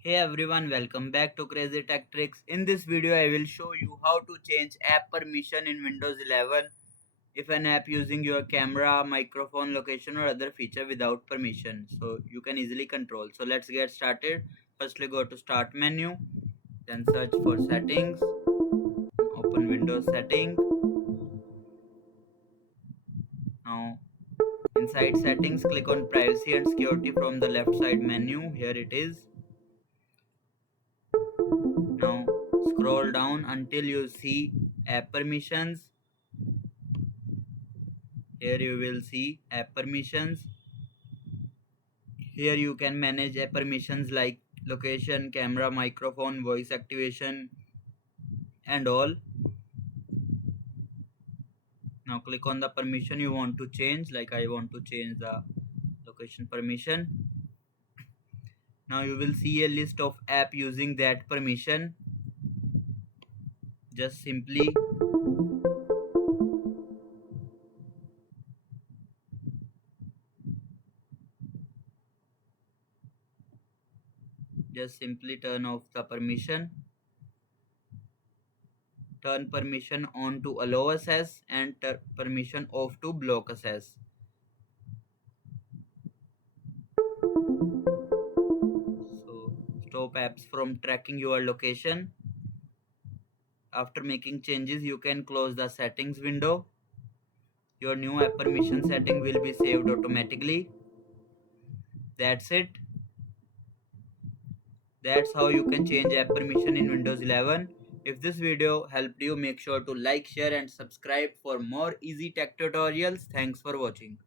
Hey everyone, welcome back to Crazy Tech Tricks. In this video, I will show you how to change app permission in Windows 11 if an app using your camera, microphone, location or other feature without permission. So you can easily control. So let's get started. Firstly go to start menu, then search for settings, open Windows setting. Now inside settings, click on privacy and security from the left side menu. Here it is. Now scroll down until you see app permissions. Here you will see app permissions. Here you can manage app permissions like location, camera, microphone, voice activation and all. Now click on the permission you want to change, like I want to change the location permission. Now you will see a list of app using that permission. Just simply turn off the permission. Turn permission on to allow access and turn permission off to block access. So stop apps from tracking your location. After making changes, you can close the settings window. Your new app permission setting will be saved automatically. That's it. That's how you can change app permission in Windows 11. If this video helped you, make sure to like, share and subscribe for more easy tech tutorials. Thanks for watching.